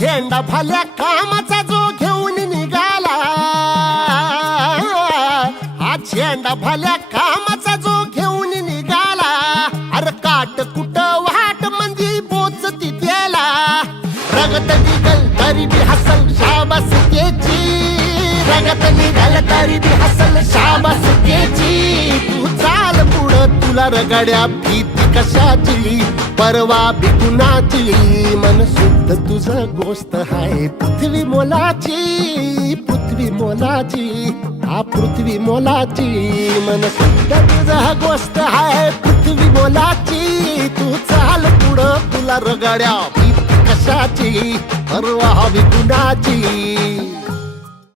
झेंडा भल्या कामाचा जो घेऊन निघाला, हा झेंडा भल्या कामाचा जो घेऊन निघाला, अरे काट कुट वाट म्हणजे पोचती त्याला, रगत निघल तरी बी हसल शाबास त्याची, रगत निघल तरी बी हसल शाबास त्याची. तू चाल पुढं तुला रगड्या भीती कशाची, परवा बी कुणाची, मन शुद्ध तुझं गोष्ट हाय पृथ्वी मोलाची, पृथ्वी मोलाची, हा पृथ्वी मोलाची, मन शुद्ध तुझं गोष्ट हाय पृथ्वी मोलाची. तू चाल पुढं तुला रगड्या भीती कशाची, परवा बी कुणाची.